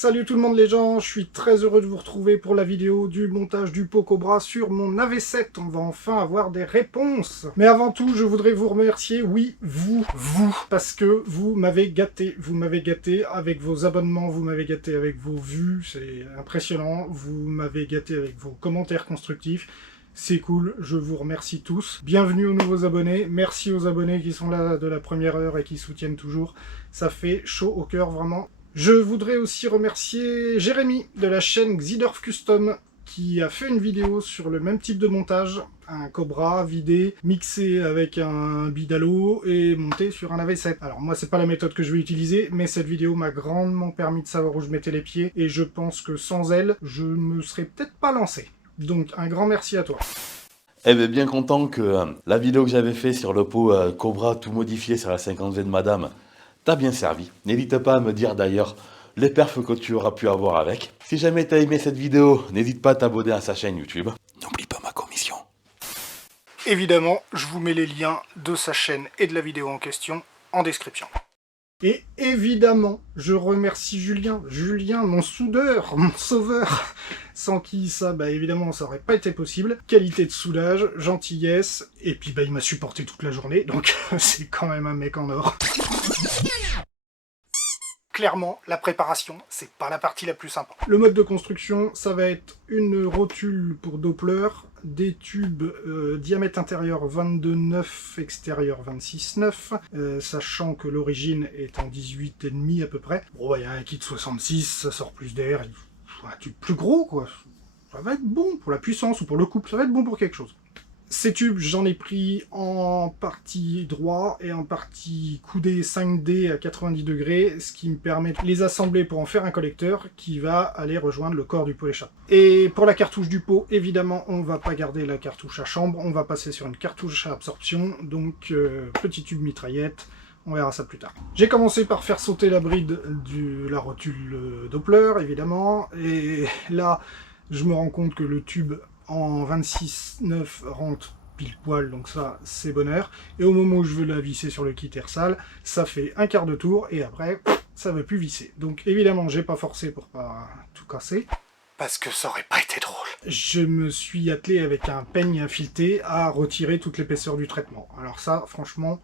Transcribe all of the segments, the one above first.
Salut tout le monde les gens, je suis très heureux de vous retrouver pour la vidéo du montage du pot Cobra sur mon AV7. On va enfin avoir des réponses. Mais avant tout, je voudrais vous remercier, oui, vous, parce que vous m'avez gâté avec vos abonnements, vous m'avez gâté avec vos vues, c'est impressionnant, vous m'avez gâté avec vos commentaires constructifs. C'est cool, je vous remercie tous. Bienvenue aux nouveaux abonnés, merci aux abonnés qui sont là de la première heure et qui soutiennent toujours. Ça fait chaud au cœur, vraiment. Je voudrais aussi remercier Jérémy de la chaîne Xidorf Custom qui a fait une vidéo sur le même type de montage, un Cobra vidé, mixé avec un bidalo et monté sur un AV7. Alors moi c'est pas la méthode que je vais utiliser, mais cette vidéo m'a grandement permis de savoir où je mettais les pieds et je pense que sans elle, je ne me serais peut-être pas lancé. Donc un grand merci à toi. Eh bien, bien content que la vidéo que j'avais fait sur le pot Cobra tout modifié sur la 50V de madame t'a bien servi. N'hésite pas à me dire d'ailleurs les perfs que tu auras pu avoir avec. Si jamais t'as aimé cette vidéo, n'hésite pas à t'abonner à sa chaîne YouTube. N'oublie pas ma commission. Évidemment, je vous mets les liens de sa chaîne et de la vidéo en question en description. Et évidemment, je remercie Julien, mon soudeur, mon sauveur, sans qui ça, évidemment, ça aurait pas été possible. Qualité de soudage, gentillesse, et puis il m'a supporté toute la journée, donc c'est quand même un mec en or. Clairement, la préparation, c'est pas la partie la plus sympa. Le mode de construction, ça va être une rotule pour Doppler, des tubes diamètre intérieur 22,9, extérieur 26,9, sachant que l'origine est en 18,5 à peu près. Bon, il y a un kit 66, ça sort plus d'air, il faut un tube plus gros, quoi. Ça va être bon pour la puissance ou pour le couple, ça va être bon pour quelque chose. Ces tubes, j'en ai pris en partie droit et en partie coudé 5D à 90 degrés, ce qui me permet de les assembler pour en faire un collecteur qui va aller rejoindre le corps du pot échappe. Et pour la cartouche du pot, évidemment, on va pas garder la cartouche à chambre, on va passer sur une cartouche à absorption, donc petit tube mitraillette, on verra ça plus tard. J'ai commencé par faire sauter la bride de la rotule Doppler, évidemment, et là, je me rends compte que le tube en 26,9 rentre pile poil, donc ça c'est bonheur. Et au moment où je veux la visser sur le kit Ersal, ça fait un quart de tour et après ça veut plus visser. Donc évidemment j'ai pas forcé pour pas tout casser, parce que ça aurait pas été drôle. Je me suis attelé avec un peigne à fileter à retirer toute l'épaisseur du traitement. Alors ça franchement,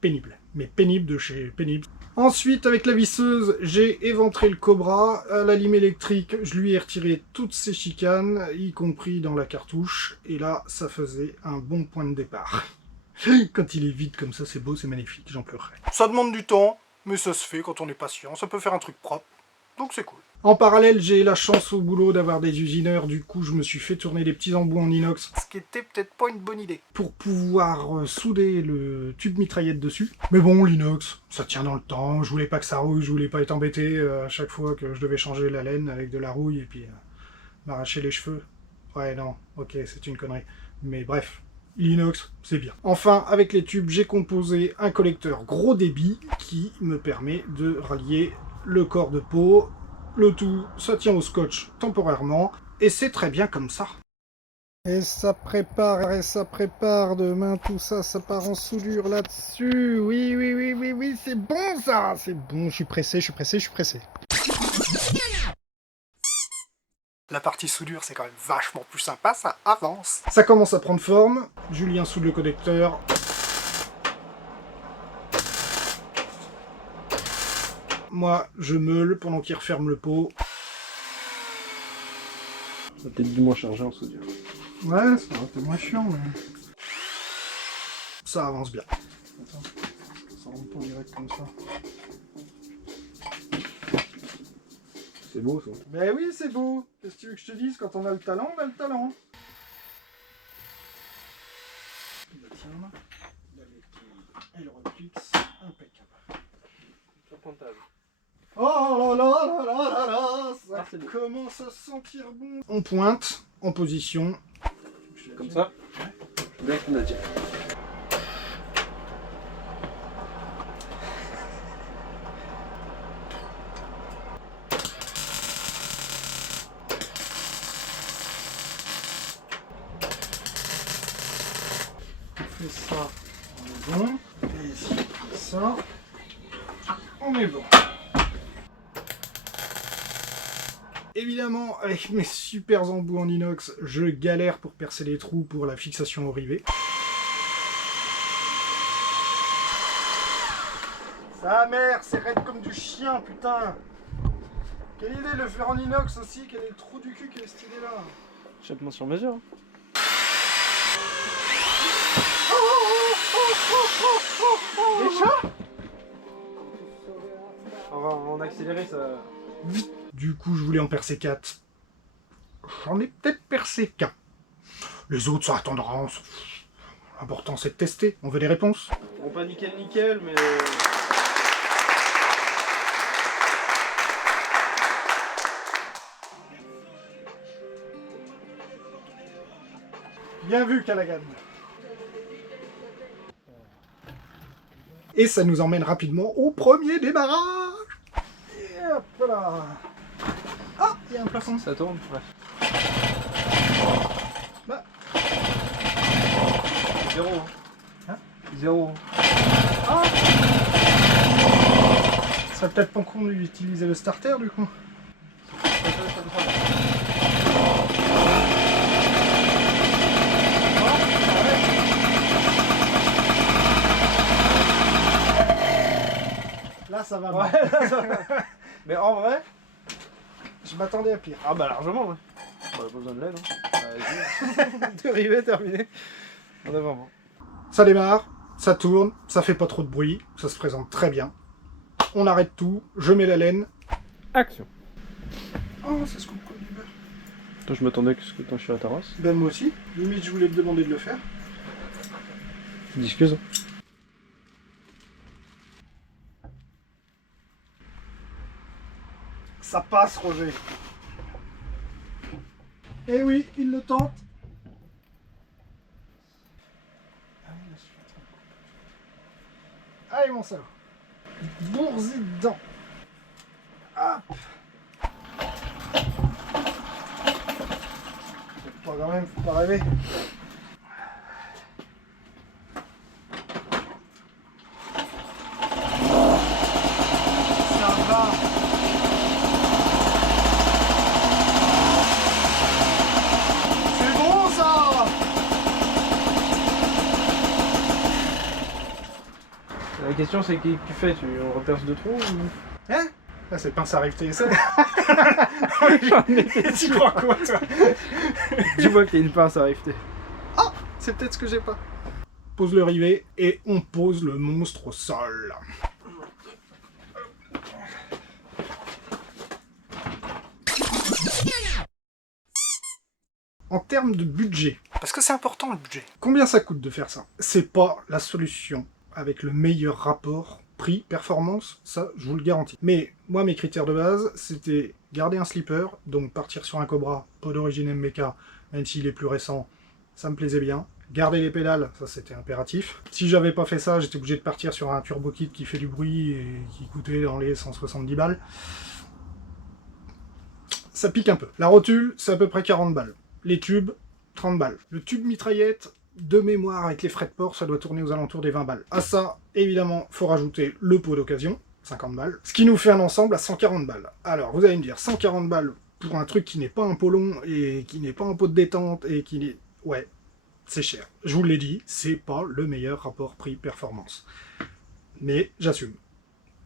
pénible. Mais pénible de chez pénible. Ensuite, avec la visseuse, j'ai éventré le Cobra. À la lime électrique, je lui ai retiré toutes ses chicanes, y compris dans la cartouche. Et là, ça faisait un bon point de départ. Quand il est vide comme ça, c'est beau, c'est magnifique, j'en pleurerai. Ça demande du temps, mais ça se fait quand on est patient. Ça peut faire un truc propre, donc c'est cool. En parallèle, j'ai la chance au boulot d'avoir des usineurs, du coup je me suis fait tourner des petits embouts en inox, ce qui était peut-être pas une bonne idée, pour pouvoir souder le tube mitraillette dessus. Mais bon, l'inox, ça tient dans le temps, je voulais pas que ça rouille, je voulais pas être embêté à chaque fois que je devais changer la laine avec de la rouille et puis m'arracher les cheveux. Ouais non, ok, c'est une connerie. Mais bref, l'inox, c'est bien. Enfin, avec les tubes, j'ai composé un collecteur gros débit qui me permet de rallier le corps de pot. Le tout, ça tient au scotch temporairement, et c'est très bien comme ça. Et ça prépare, demain tout ça, ça part en soudure là-dessus. Oui, c'est bon ça, c'est bon, je suis pressé. La partie soudure, c'est quand même vachement plus sympa, ça avance. Ça commence à prendre forme, Julien soude le connecteur. Moi, je meule pendant qu'il referme le pot. Ça va peut-être du moins chargé en soudure. Ouais, ça va être moins chiant, mais... ça avance bien. Attends, ça rentre pas direct comme ça. C'est beau ça. Ben oui, c'est beau. Qu'est-ce que tu veux que je te dise? Quand on a le talent, on a le talent. Bah tiens, la lecture et le refixe, impeccable. Oh là, ça commence à sentir bon. On pointe, en position. Comme ça? Ouais. Bien qu'on a dit. On fait ça, on est bon. Et ici, on fait ça, on est bon. Évidemment, avec mes super embouts en inox, je galère pour percer les trous pour la fixation au rivet. Sa mère, c'est raide comme du chien, putain. Quelle idée de le faire en inox aussi, quel est le trou du cul, quelle est cette idée là. Chapement sur mesure. Hein. Des chats? On va en accélérer ça. Du coup, je voulais en percer 4. J'en ai peut-être percé qu'un. Les autres, ça attendra. L'important, c'est de tester. On veut des réponses. Bon, pas nickel, mais. Bien vu, Callaghan. Et ça nous emmène rapidement au premier démarrage. Et hop là. Ah, il y a un plafond. Ça tourne. Ouais. Bah. Zéro. Hein? Zéro. Ah. Ça serait peut-être pas con d'utiliser le starter du coup. Là ça va. Ouais, là, ça va. Mais en vrai, je m'attendais à pire. ah bah largement, ouais. Bah, pas besoin de l'aide. Hein. Vas-y. Deux rivets, terminé. En avant. Ça démarre, ça tourne, ça fait pas trop de bruit, ça se présente très bien. On arrête tout, je mets la laine. Action. Oh, ça se coupe quoi du beurre. Toi, je m'attendais que ce que je suis à la terrasse. Ben moi aussi, limite je voulais te demander de le faire. Discuse. Ça passe, Roger. Eh oui, il le tente. Allez, mon salaud. Boursi dedans. Hop. Faut pas quand même, faut pas rêver. Ça va. C'est bon ça. La question c'est qui tu fais, tu reperces de trous ou... Hein? Là c'est le pince à rive TSL. Tu crois quoi toi? Tu vois qu'il y a une pince à rifter. Ah, c'est peut-être ce que j'ai pas. Pose le rivet et on pose le monstre au sol. En termes de budget, parce que c'est important le budget, combien ça coûte de faire ça? C'est pas la solution avec le meilleur rapport prix-performance, ça je vous le garantis. Mais moi mes critères de base, c'était garder un slipper, donc partir sur un Cobra, pas d'origine MBK, même s'il est plus récent, ça me plaisait bien. Garder les pédales, ça c'était impératif. Si j'avais pas fait ça, j'étais obligé de partir sur un turbo kit qui fait du bruit et qui coûtait dans les 170 balles. Ça pique un peu. La rotule, c'est à peu près 40 balles. Les tubes, 30 balles. Le tube mitraillette, de mémoire avec les frais de port, ça doit tourner aux alentours des 20 balles. À ça, évidemment, faut rajouter le pot d'occasion, 50 balles. Ce qui nous fait un ensemble à 140 balles. Alors, vous allez me dire, 140 balles pour un truc qui n'est pas un pot long et qui n'est pas un pot de détente et qui n'est... Ouais, c'est cher. Je vous l'ai dit, c'est pas le meilleur rapport prix-performance. Mais j'assume.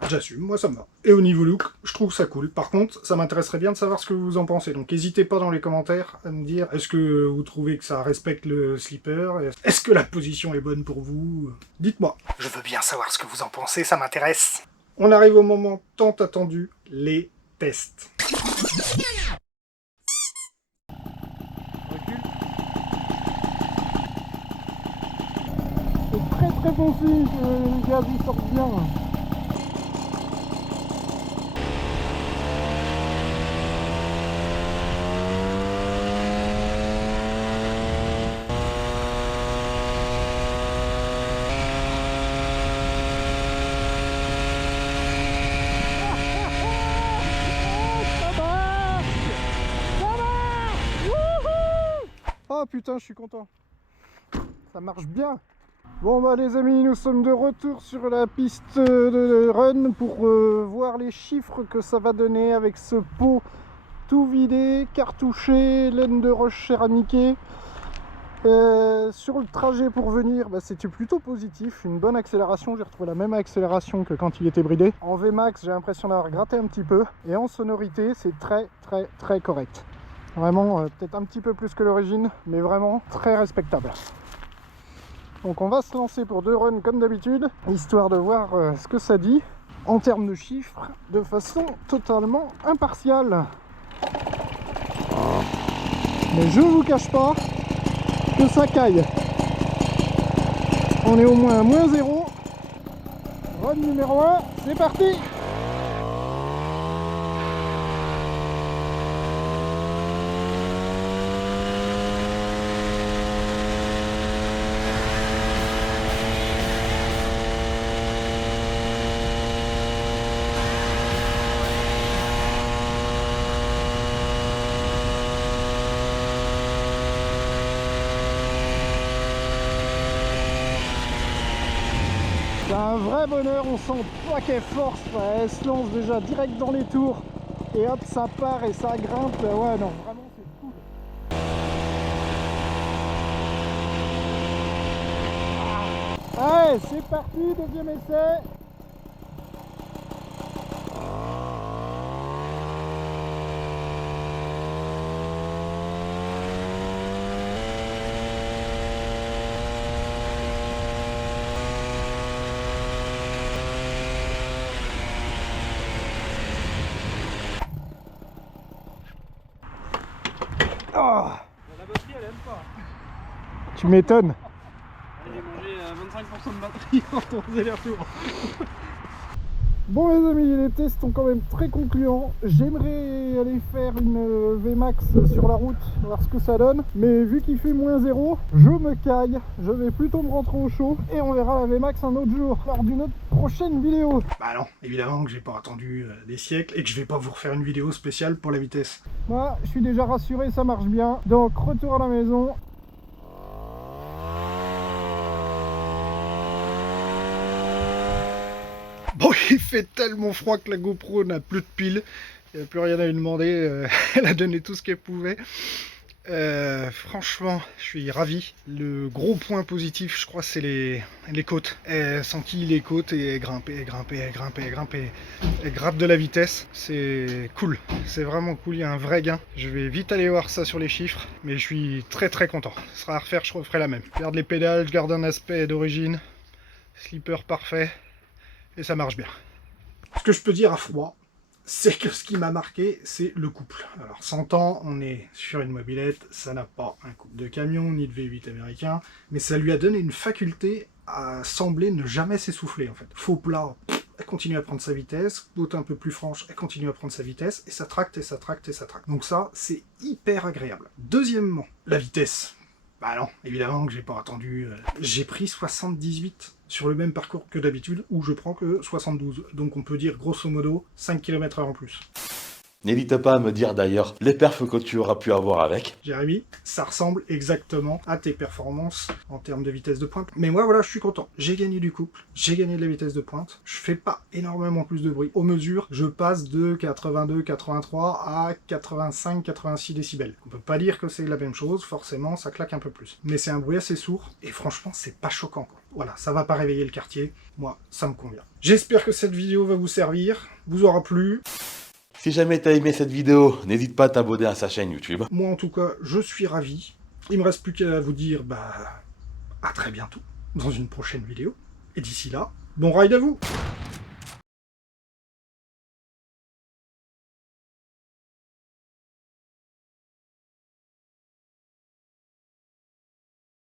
J'assume, moi ça me va. Et au niveau look, je trouve ça cool. Par contre, ça m'intéresserait bien de savoir ce que vous en pensez. Donc n'hésitez pas dans les commentaires à me dire, est-ce que vous trouvez que ça respecte le slipper? Est-ce que la position est bonne pour vous? Dites-moi. Je veux bien savoir ce que vous en pensez, ça m'intéresse. On arrive au moment tant attendu, les tests. C'est très bon signe que le gaz il sort bien. Ah putain, je suis content. Ça marche bien. Bon bah les amis, nous sommes de retour sur la piste de run pour voir les chiffres que ça va donner avec ce pot tout vidé, cartouché, laine de roche céramiquée. Sur le trajet pour venir, c'était plutôt positif, une bonne accélération, j'ai retrouvé la même accélération que quand il était bridé. En Vmax, j'ai l'impression d'avoir gratté un petit peu, et en sonorité, c'est très correct. Vraiment, peut-être un petit peu plus que l'origine, mais vraiment très respectable. Donc on va se lancer pour 2 runs comme d'habitude, histoire de voir ce que ça dit en termes de chiffres, de façon totalement impartiale. Mais je vous cache pas que ça caille. On est au moins à -0. Run numéro 1, c'est parti. C'est un vrai bonheur, on sent pas qu'elle force, elle se lance déjà direct dans les tours et hop ça part et ça grimpe, ouais non vraiment c'est cool. Allez c'est parti, deuxième essai. Oh, La batterie elle aime pas. tu m'étonnes. J'ai mangé 25% de batterie en tournant les retours. Bon les amis, les tests sont quand même très concluants. J'aimerais aller faire une Vmax sur la route, voir ce que ça donne. Mais vu qu'il fait -0, je me caille. Je vais plutôt me rentrer au chaud. Et on verra la Vmax un autre jour, lors d'une autre prochaine vidéo. Bah non, évidemment que j'ai pas attendu des siècles et que je vais pas vous refaire une vidéo spéciale pour la vitesse. Moi, je suis déjà rassuré, ça marche bien. Donc retour à la maison. Bon, il fait tellement froid que la GoPro n'a plus de piles. Il n'y a plus rien à lui demander. Elle a donné tout ce qu'elle pouvait. Franchement, je suis ravi. Le gros point positif, je crois, c'est les côtes. Elle sentit les côtes et elle grimpe, elle gratte de la vitesse. C'est cool. C'est vraiment cool. Il y a un vrai gain. Je vais vite aller voir ça sur les chiffres. Mais je suis très content. Ce sera à refaire, je referai la même. Je garde les pédales, je garde un aspect d'origine. Slipper parfait. Et ça marche bien. Ce que je peux dire à froid, c'est que ce qui m'a marqué, c'est le couple. Alors 100 ans, on est sur une mobilette, ça n'a pas un couple de camion, ni de V8 américain, mais ça lui a donné une faculté à sembler ne jamais s'essouffler en fait. Faux plat, elle continue à prendre sa vitesse, côte un peu plus franche, elle continue à prendre sa vitesse, et ça tracte, et ça tracte, et ça tracte. Donc ça, c'est hyper agréable. Deuxièmement, la vitesse. Bah non, évidemment que j'ai pas attendu. J'ai pris 78 sur le même parcours que d'habitude, où je prends que 72. Donc on peut dire grosso modo 5 km/h en plus. N'hésite pas à me dire d'ailleurs les perfs que tu auras pu avoir avec. Jérémy, ça ressemble exactement à tes performances en termes de vitesse de pointe. Mais moi voilà, je suis content. J'ai gagné du couple, j'ai gagné de la vitesse de pointe. Je fais pas énormément plus de bruit. Aux mesures, je passe de 82-83 à 85-86 décibels. On peut pas dire que c'est la même chose, forcément ça claque un peu plus. Mais c'est un bruit assez sourd et franchement c'est pas choquant quoi. Voilà, ça va pas réveiller le quartier. Moi, ça me convient. J'espère que cette vidéo va vous servir, vous aura plu. Si jamais t'as aimé cette vidéo, n'hésite pas à t'abonner à sa chaîne YouTube. Moi en tout cas, je suis ravi. Il me reste plus qu'à vous dire à très bientôt dans une prochaine vidéo. Et d'ici là, bon ride à vous!